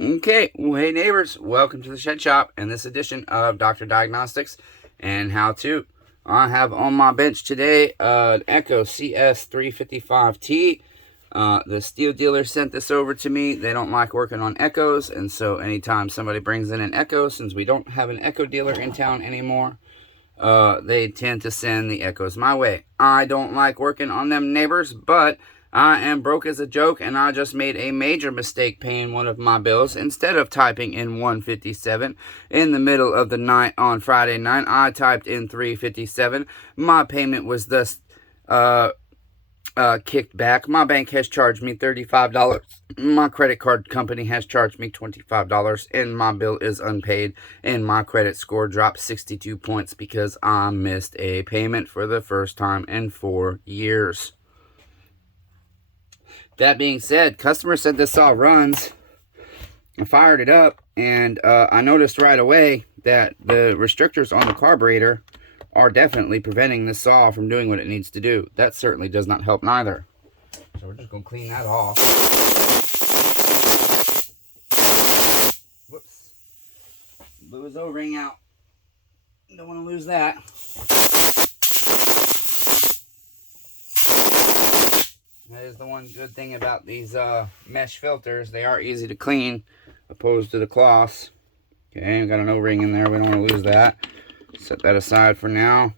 Okay, well, hey neighbors, welcome to the Shed Shop and this edition of Dr. Diagnostics and How To. I have on my bench today an Echo CS355T. The steel dealer sent this over to me. They don't like working on Echoes, and so anytime somebody brings in an Echo, since we don't have an Echo dealer in town anymore, they tend to send the Echoes my way. I don't like working on them, neighbors, but I am broke as a joke, and I just made a major mistake paying one of my bills. Instead of typing in 157 in the middle of the night on Friday night, I typed in 357. My payment was thus kicked back. My bank has charged me $35. My credit card company has charged me $25, and my bill is unpaid, and my credit score dropped 62 points because I missed a payment for the first time in 4 years. That being said, customer said this saw runs. I fired it up, and I noticed right away that the restrictors on the carburetor are definitely preventing this saw from doing what it needs to do. That certainly does not help neither. So we're just going to clean that off. Whoops. Blew his O-ring out. Don't want to lose that. That is the one good thing about these mesh filters. They are easy to clean, opposed to the cloths. Okay, I've got an O-ring in there. We don't want to lose that. Set that aside for now.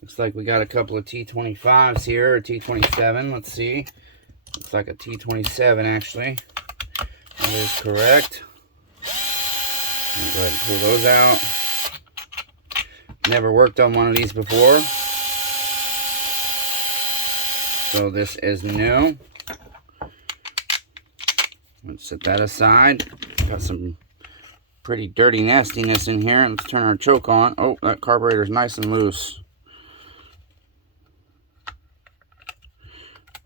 Looks like we got a couple of T25s here, or T27. Let's see. Looks like a T27, actually. That is correct. Let me go ahead and pull those out. Never worked on one of these before, so this is new. Let's set that aside. Got some pretty dirty nastiness in here. Let's turn our choke on. Oh, that carburetor's nice and loose.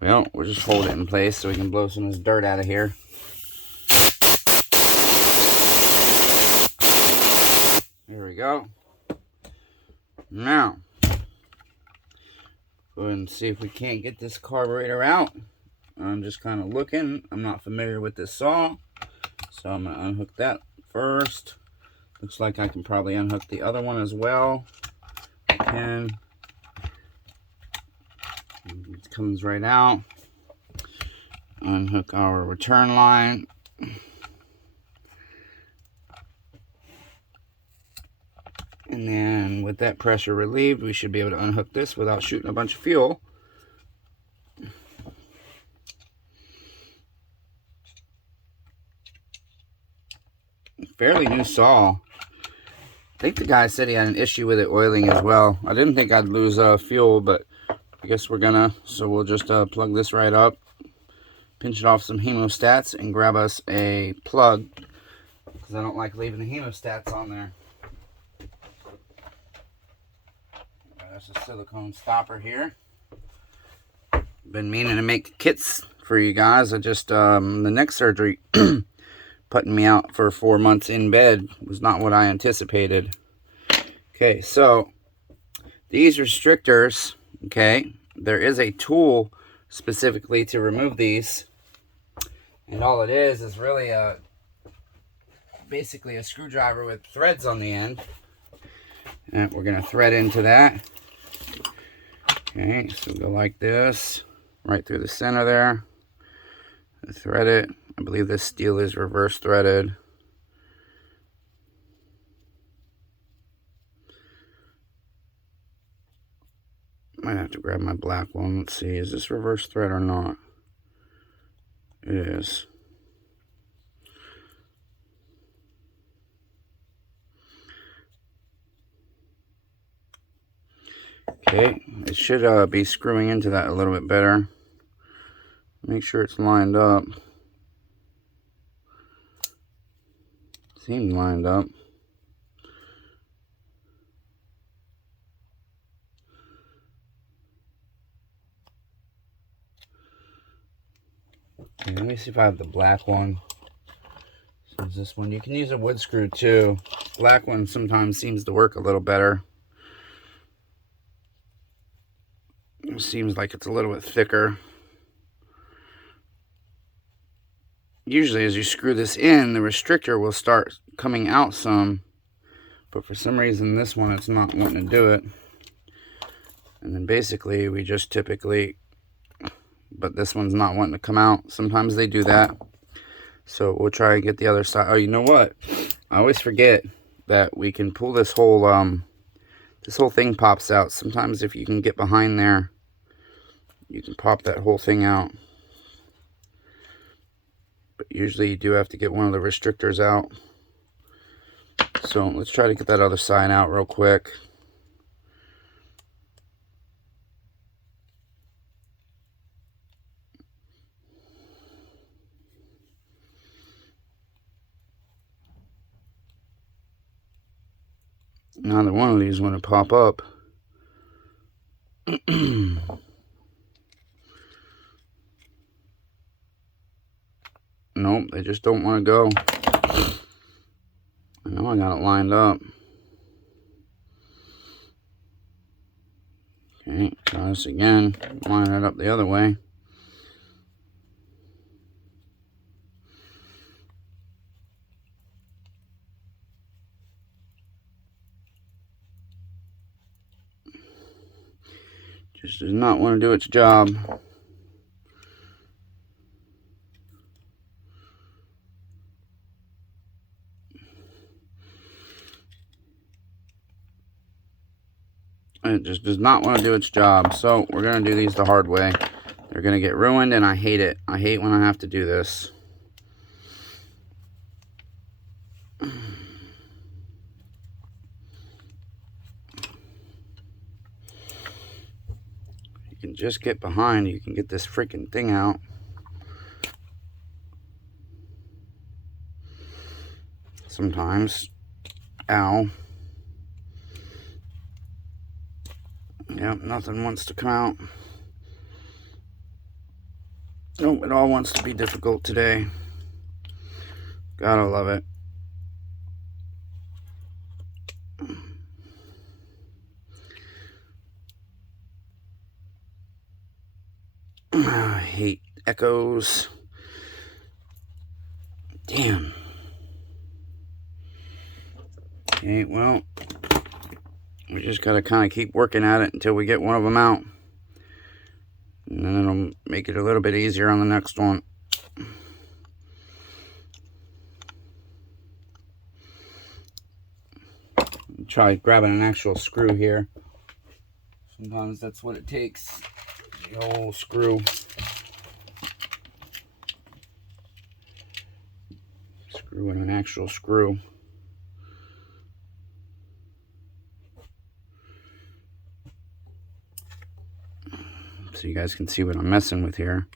Well, we'll just hold it in place so we can blow some of this dirt out of here. There we go. Now, go ahead and see if we can't get this carburetor out. I'm just kind of looking. I'm not familiar with this saw, so I'm going to unhook that first. Looks like I can probably unhook the other one as well. It comes right out. Unhook our return line. And then with that pressure relieved, we should be able to unhook this without shooting a bunch of fuel. Fairly new saw. I think the guy said he had an issue with it oiling as well. I didn't think I'd lose fuel, but I guess we're gonna. So we'll just plug this right up, pinch it off some hemostats, and grab us a plug, because I don't like leaving the hemostats on there. There's a silicone stopper here. Been meaning to make kits for you guys. I just, the neck surgery putting me out for 4 months in bed was not what I anticipated. Okay, so these restrictors, okay, there is a tool specifically to remove these. And all it is really basically a screwdriver with threads on the end. And we're going to thread into that. Okay, so go like this, right through the center there. Thread it. I believe this steel is reverse threaded. Might have to grab my black one. Let's see, is this reverse thread or not? It is. Okay, it should be screwing into that a little bit better. Make sure it's lined up. Seemed lined up. Okay, let me see if I have the black one. So is this one? You can use a wood screw too. Black one sometimes seems to work a little better. It seems like it's a little bit thicker. usually as you screw this in, the restrictor will start coming out some, but for some reason this one it's not wanting to do it. And then basically we just typically, but this one's not wanting to come out. Sometimes they do that. So we'll try and get the other side. Oh, you know what? I always forget that we can pull this whole thing pops out. Sometimes if you can get behind there, you can pop that whole thing out. But usually you do have to get one of the restrictors out. So let's try to get that other side out real quick. Neither one of these want to pop up. Nope, they just don't want to go. I know I got it lined up. Okay, try this again. Line it up the other way. Just does not want to do its job. It just does not want to do its job. So we're going to do these the hard way. They're going to get ruined, and I hate it. I hate when I have to do this. You can just get behind. You can get this freaking thing out. Sometimes. Ow. Yep, nothing wants to come out. Nope, it all wants to be difficult today. Gotta love it. I hate echoes. Damn. Okay, well, we just gotta kind of keep working at it until we get one of them out. And then it'll make it a little bit easier on the next one. Try grabbing an actual screw here. Sometimes that's what it takes. The old screw. Screw in an actual screw. So you guys can see what I'm messing with here.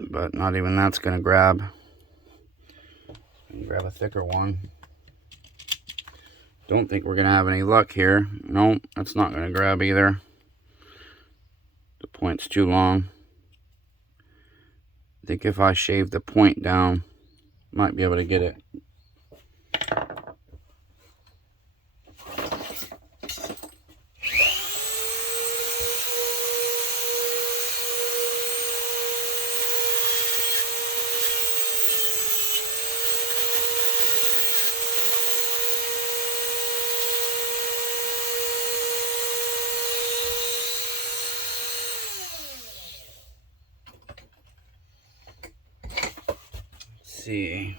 But not even that's going to grab. Grab a thicker one. Don't think we're going to have any luck here. Nope, that's not going to grab either. The point's too long. I think if I shave the point down, might be able to get it. See.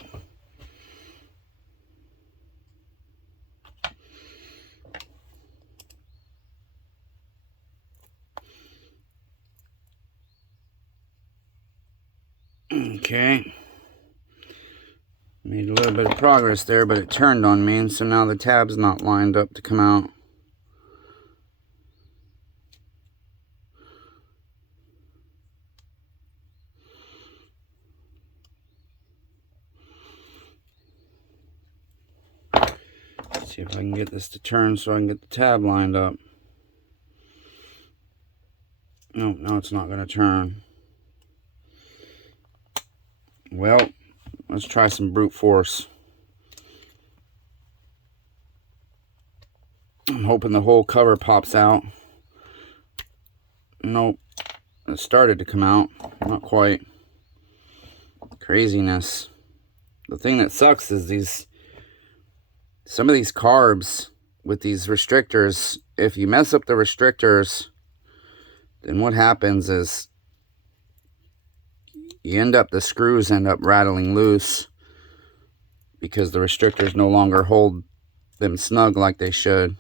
Okay. Made a little bit of progress there, but it turned on me, and so now the tab's not lined up to come out. See if I can get this to turn so I can get the tab lined up. Nope, no, it's not going to turn. Well, let's try some brute force. I'm hoping the whole cover pops out. Nope, it started to come out. Not quite. Craziness. The thing that sucks is some of these carbs with these restrictors, if you mess up the restrictors, then what happens is the screws end up rattling loose because the restrictors no longer hold them snug like they should.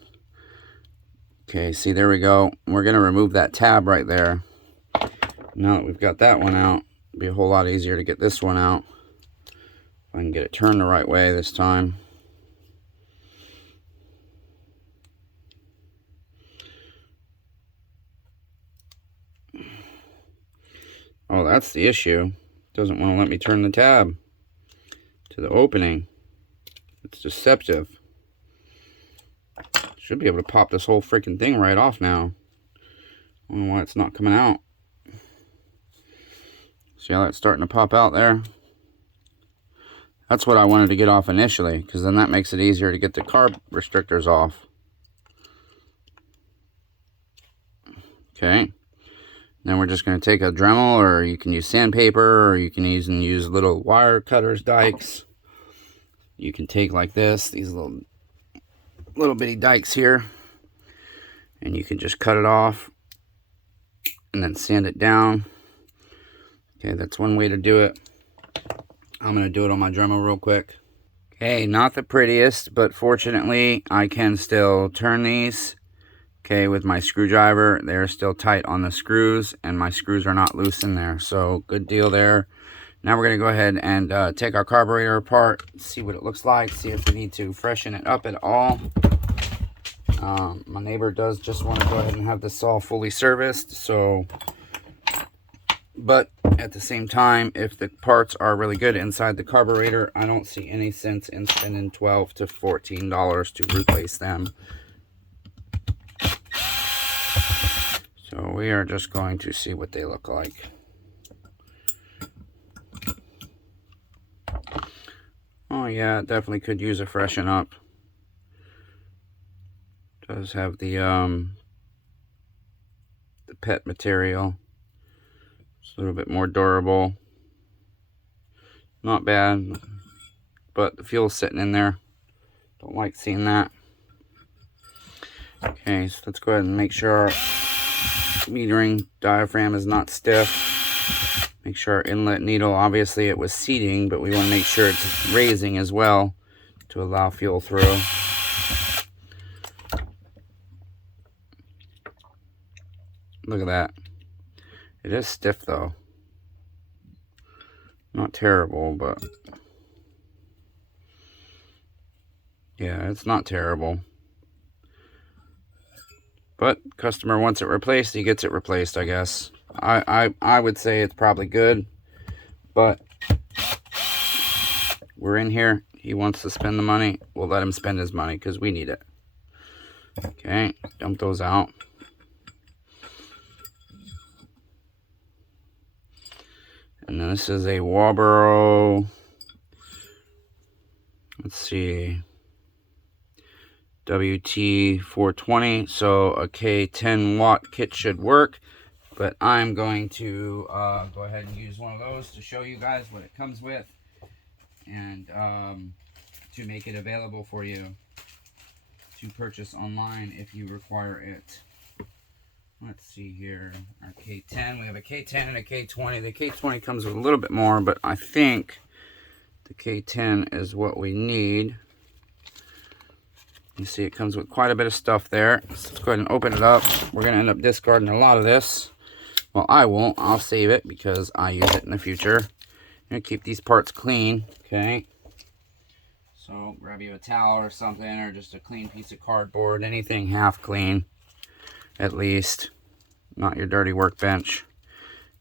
Okay, see, there we go. We're going to remove that tab right there. Now that we've got that one out, it'll be a whole lot easier to get this one out. If I can get it turned the right way this time. Oh, that's the issue. It doesn't want to let me turn the tab to the opening. It's deceptive. Should be able to pop this whole freaking thing right off now. I don't know why it's not coming out. See how that's starting to pop out there? That's what I wanted to get off initially, because then that makes it easier to get the carb restrictors off. Okay. Then we're just going to take a Dremel, or you can use sandpaper, or you can even use little wire cutters, dikes. You can take like this, these little bitty dikes here, and you can just cut it off and then sand it down. Okay, that's one way to do it. I'm going to do it on my Dremel real quick. Okay, not the prettiest, but fortunately I can still turn these. Okay, with my screwdriver, they're still tight on the screws, and my screws are not loose in there. So, good deal there. Now we're going to go ahead and take our carburetor apart, see what it looks like, see if we need to freshen it up at all. My neighbor does just want to go ahead and have this all fully serviced, so, but at the same time, if the parts are really good inside the carburetor, I don't see any sense in spending $12 to $14 to replace them. So we are just going to see what they look like. Oh yeah, it definitely could use a freshen up. Does have the PET material. It's a little bit more durable. Not bad, but the fuel's sitting in there. Don't like seeing that. Okay, so let's go ahead and make sure our metering diaphragm is not stiff. Make sure our inlet needle, obviously it was seating, but we want to make sure it's raising as well to allow fuel through. Look at that. It is stiff though. Not terrible, but yeah, it's not terrible. But customer wants it replaced, he gets it replaced, I guess. I would say it's probably good, but we're in here. He wants to spend the money. We'll let him spend his money because we need it. Okay, dump those out. And then this is a Walbro, let's see, WT420. So a K10 watt kit should work. But I'm going to go ahead and use one of those to show you guys what it comes with, and to make it available for you to purchase online if you require it. Let's see here, our K10. We have a K10 and a K20. The K20 comes with a little bit more, but I think the K10 is what we need. You see it comes with quite a bit of stuff there. So let's go ahead and open it up. We're going to end up discarding a lot of this. Well, I won't. I'll save it because I use it in the future. I'm going to keep these parts clean, okay? So, grab you a towel or something, or just a clean piece of cardboard. Anything half clean, at least. Not your dirty workbench.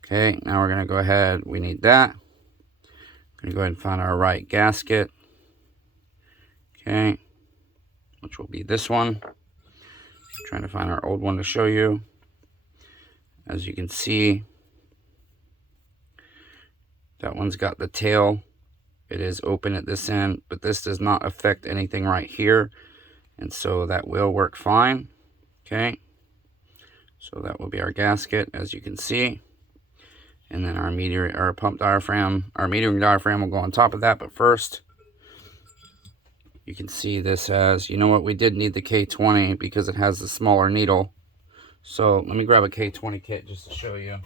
Okay, now we're going to go ahead. We need that. We're going to go ahead and find our right gasket. Okay, which will be this one. I'm trying to find our old one to show you. As you can see, that one's got the tail. It is open at this end, but this does not affect anything right here. And so that will work fine. Okay. So that will be our gasket, as you can see. And then our pump diaphragm, our metering diaphragm will go on top of that. But first, you can see this has, you know what, we did need the K20 because it has the smaller needle. So let me grab a K20 kit just to show you.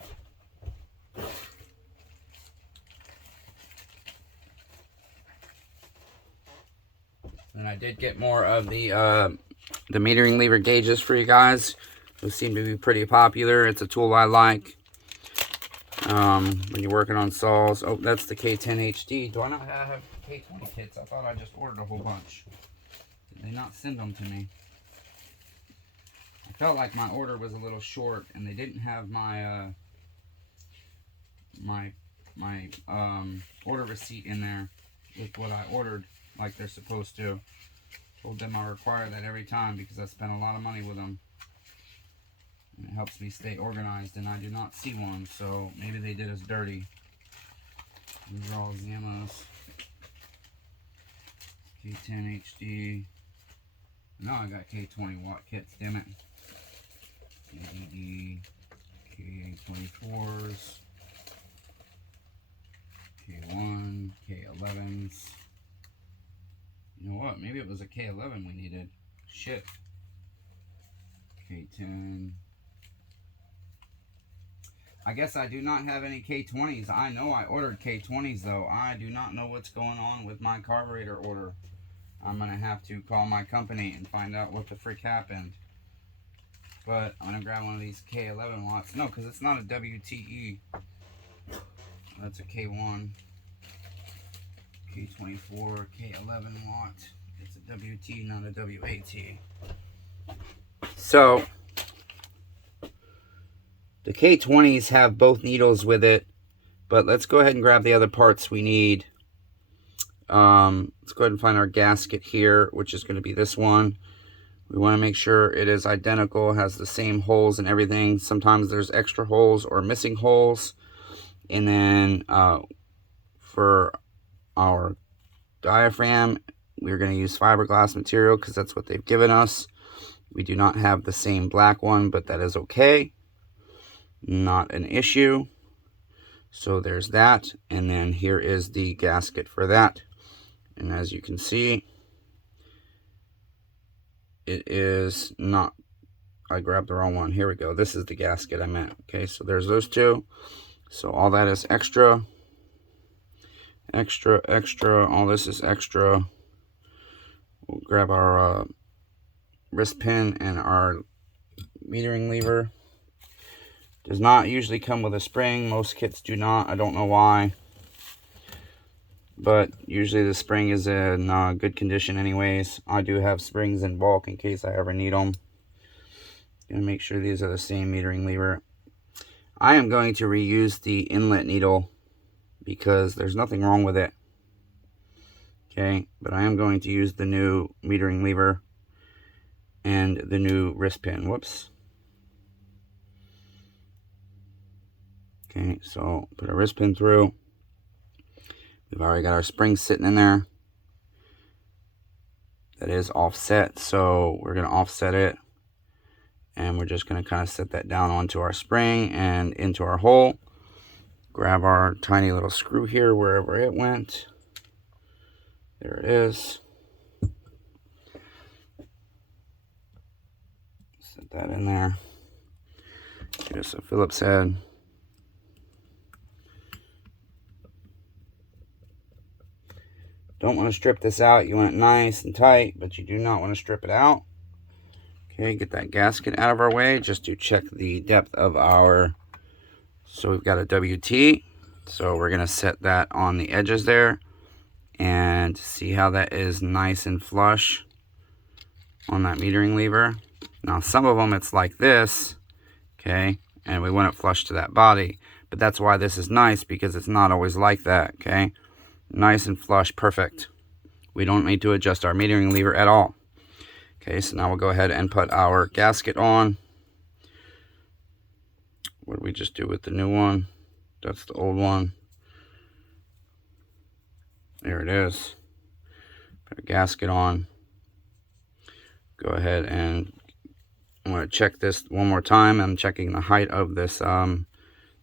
And I did get more of the metering lever gauges for you guys. Those seem to be pretty popular. It's a tool I like when you're working on saws. Oh, that's the K10 HD. Do I not have K20 kits? I thought I just ordered a whole bunch. Did they not send them to me? I felt like my order was a little short, and they didn't have my my order receipt in there with what I ordered like they're supposed to. Told them I require that every time because I spent a lot of money with them. And it helps me stay organized, and I do not see one, so maybe they did us dirty. These are all Zamos. K10 HD. No, I got K20 watt kits, damn it. LED, K24s, K1, K11s. You know what? Maybe it was a K11 we needed. Shit. K10. I guess I do not have any K20s. I know I ordered K20s though. I do not know what's going on with my carburetor order. I'm going to have to call my company and find out what the frick happened. But I'm going to grab one of these K11 watts. No, because it's not a WTE. That's a K1. K24, K11 watt. It's a WT, not a WAT. So, the K20s have both needles with it, but let's go ahead and grab the other parts we need. Let's go ahead and find our gasket here, which is going to be this one. We want to make sure it is identical, has the same holes and everything. Sometimes there's extra holes or missing holes. And then for our diaphragm, we're going to use fiberglass material because that's what they've given us. We do not have the same black one, but that is okay. Not an issue. So there's that. And then here is the gasket for that. And as you can see, it is not, I grabbed the wrong one. Here we go. This is the gasket I meant. Okay, so there's those two. So all that is extra. Extra, extra. All this is extra. We'll grab our wrist pin and our metering lever. Does not usually come with a spring. Most kits do not. I don't know why. But usually the spring is in good condition anyways. I do have springs in bulk in case I ever need them. Gonna make sure these are the same metering lever. I am going to reuse the inlet needle because there's nothing wrong with it. Okay, but I am going to use the new metering lever and the new wrist pin. Whoops. Okay, so put our wrist pin through. We've already got our springs sitting in there. That is offset, so we're going to offset it. And we're just going to kind of set that down onto our spring and into our hole. Grab our tiny little screw here wherever it went. There it is. Set that in there. Get us a Phillips head. Don't want to strip this out. You want it nice and tight, but you do not want to strip it out. Okay, get that gasket out of our way just to check the depth of our, so we've got a WT. So we're going to set that on the edges there and see how that is nice and flush on that metering lever. Now some of them it's like this, okay, and we want it flush to that body. But that's why this is nice, because it's not always like that, okay. Nice and flush, perfect. We don't need to adjust our metering lever at all. Okay, so now we'll go ahead and put our gasket on. What did we just do with the new one? That's the old one. There it is. Put a gasket on. Go ahead and I'm going to check this one more time. I'm checking the height of this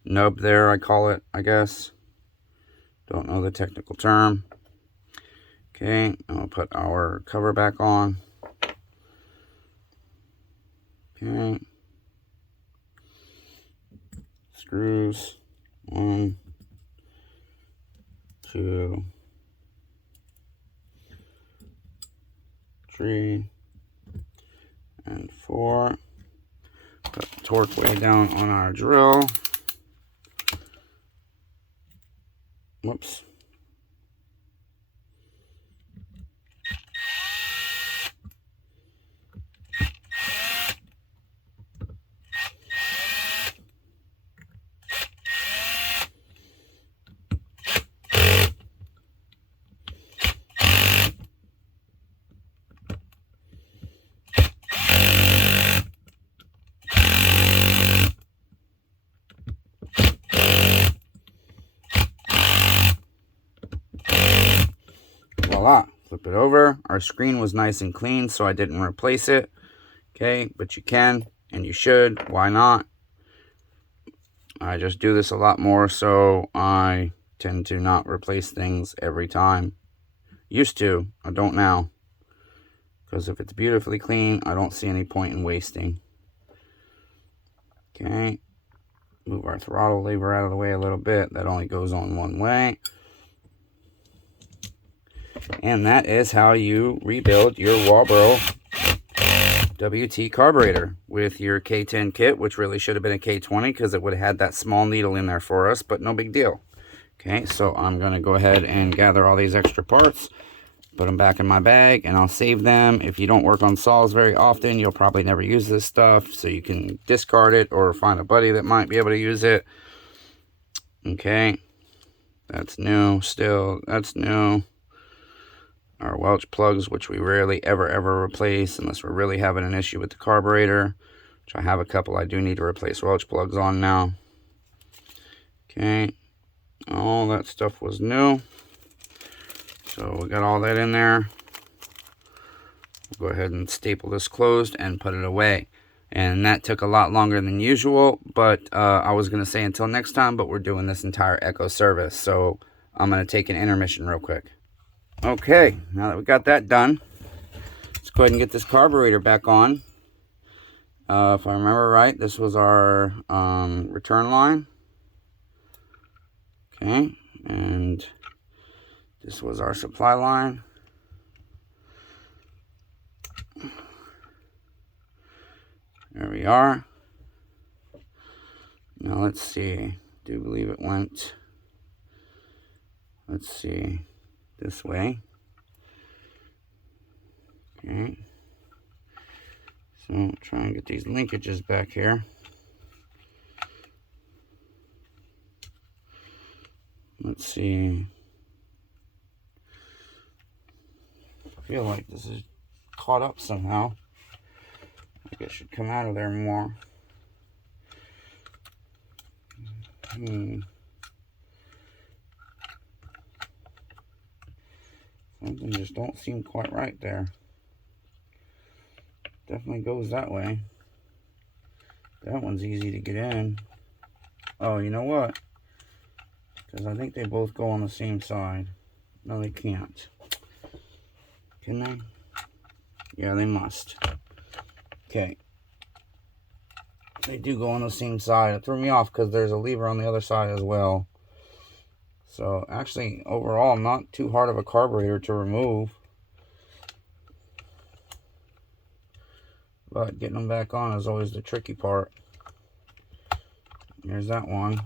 nub there, I call it, I guess. Don't know the technical term. Okay, I'll put our cover back on. Okay. Screws. 1, 2, 3, and 4. Put the torque way down on our drill. Whoops. Voila, flip it over. Our screen was nice and clean, so I didn't replace it. Okay, but you can and you should. Why not? I just do this a lot more, so I tend to not replace things every time. Used to, I don't now. Because if it's beautifully clean, I don't see any point in wasting. Okay, move our throttle lever out of the way a little bit. That only goes on one way. And that is how you rebuild your Walbro WT carburetor with your K10 kit, which really should have been a K20 because it would have had that small needle in there for us, but no big deal. Okay, so I'm going to go ahead and gather all these extra parts, put them back in my bag, and I'll save them. If you don't work on saws very often, you'll probably never use this stuff, so you can discard it or find a buddy that might be able to use it. Okay, that's new still. That's new. Our Welch plugs, which we rarely ever replace unless we're really having an issue with the carburetor, which I have a couple I do need to replace Welch plugs on now. Okay, all that stuff was new, so we got all that in there. We'll go ahead and staple this closed and put it away, and that took a lot longer than usual, but I was going to say until next time, but we're doing this entire Echo service, so I'm going to take an intermission real quick. Okay, now that we got that done, let's go ahead and get this carburetor back on. If I remember right, this was our return line. Okay, and this was our supply line. There we are. Now let's see. I do believe it went, let's see, this way. Okay, so try and get these linkages back here. Let's see. I feel like this is caught up somehow. I think it should come out of there more. Something just don't seem quite right there. Definitely goes that way. That one's easy to get in. Oh, you know what? Because I think they both go on the same side. No, they can't. Can they? Yeah, they must. Okay. They do go on the same side. It threw me off because there's a lever on the other side as well. So, actually, overall, not too hard of a carburetor to remove. But getting them back on is always the tricky part. There's that one.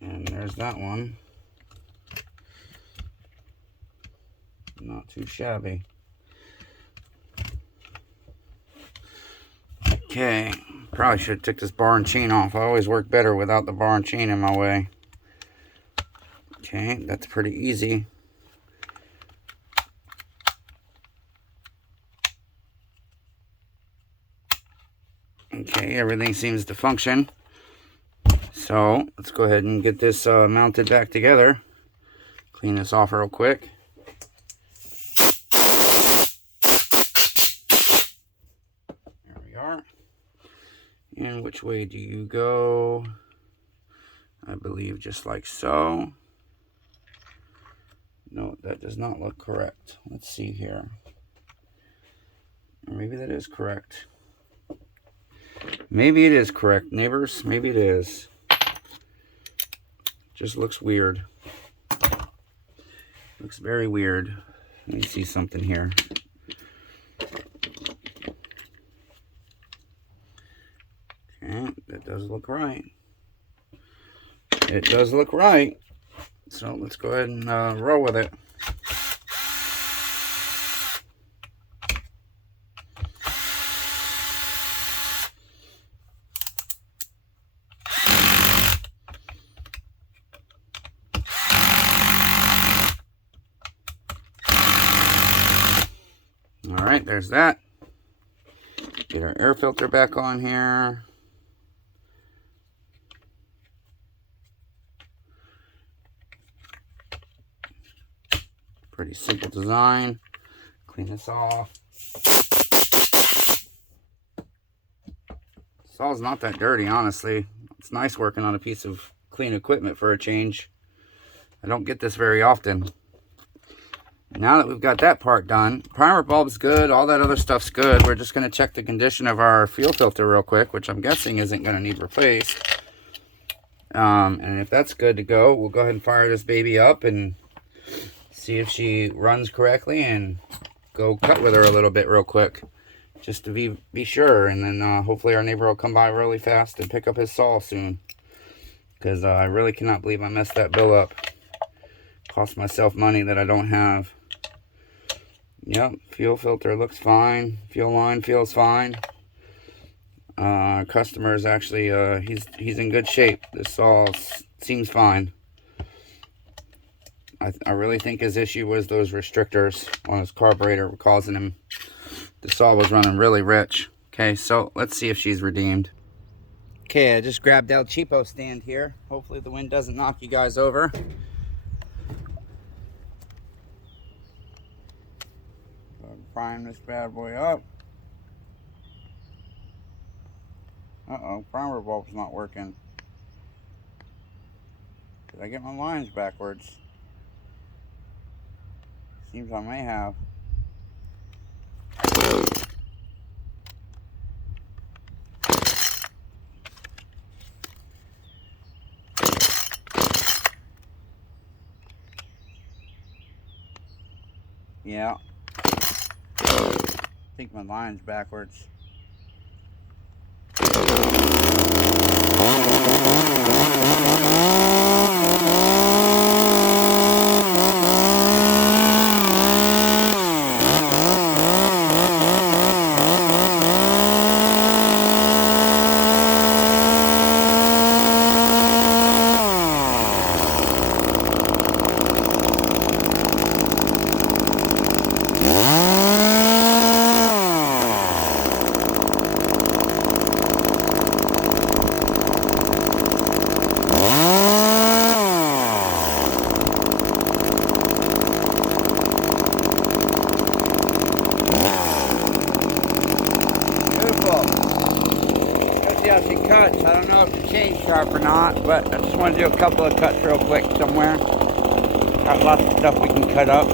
And there's that one. Not too shabby. Okay, probably should have took this bar and chain off. I always work better without the bar and chain in my way. Okay, that's pretty easy. Okay, everything seems to function. So, let's go ahead and get this mounted back together. Clean this off real quick. are. And which way do you go? I believe just like so. No, that does not look correct. Let's see here. Maybe that is correct. Maybe it is correct, neighbors. Maybe it is. Just looks weird. Looks very weird. Let me see something here. Okay, that does look right. It does look right. So let's go ahead and roll with it. All right, there's that. Get our air filter back on here. Pretty simple design. Clean this off. Saw's not that dirty, honestly. It's nice working on a piece of clean equipment for a change. I don't get this very often. Now that we've got that part done, primer bulb's good, all that other stuff's good. We're just going to check the condition of our fuel filter real quick, which I'm guessing isn't going to need replaced. And if that's good to go, we'll go ahead and fire this baby up and see if she runs correctly and go cut with her a little bit real quick, just to be sure. And then hopefully our neighbor will come by really fast and pick up his saw soon, because I really cannot believe I messed that bill up. Cost myself money that I don't have. Yep, fuel filter looks fine. Fuel line feels fine. Customer is actually, he's in good shape. This saw seems fine. I really think his issue was those restrictors on his carburetor causing him. The saw was running really rich. Okay, so let's see if she's redeemed. Okay, I just grabbed El Cheapo stand here. Hopefully the wind doesn't knock you guys over. Prime this bad boy up. Uh-oh, primer bulb's not working. Did I get my lines backwards? Seems I may have. Yeah. I think my line's backwards. How she cuts. I don't know if the chain's sharp or not, but I just want to do a couple of cuts real quick somewhere. Got lots of stuff we can cut up.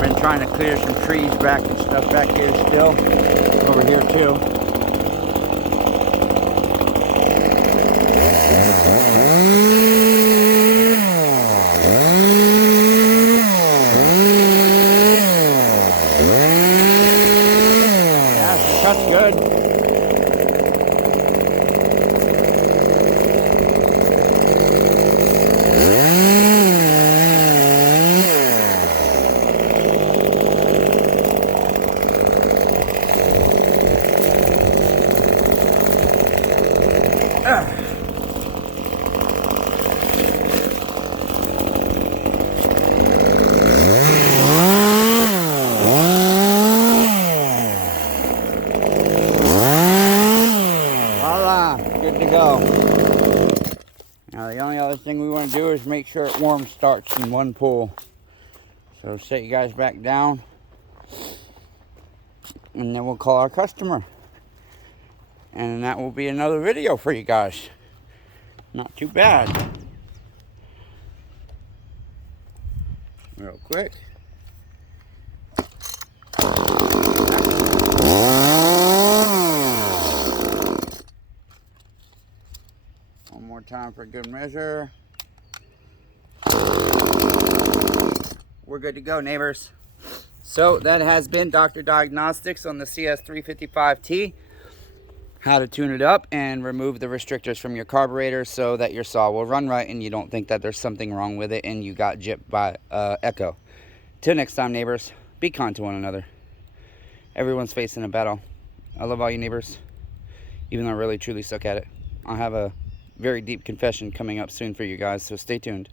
Been trying to clear some trees back and stuff back here still. Over here too. Yeah, she cuts good. Good to go. Now the only other thing we want to do is make sure it warm starts in one pull. So set you guys back down and then we'll call our customer And that will be another video for you guys. Not too bad. Real quick. One more time for good measure. We're good to go, neighbors. So that has been Dr. Diagnostics on the CS355T. How to tune it up and remove the restrictors from your carburetor so that your saw will run right and you don't think that there's something wrong with it and you got gypped by Echo. Till next time, neighbors, be kind to one another. Everyone's facing a battle. I love all you neighbors, even though I really truly suck at it. I'll have a very deep confession coming up soon for you guys, so stay tuned.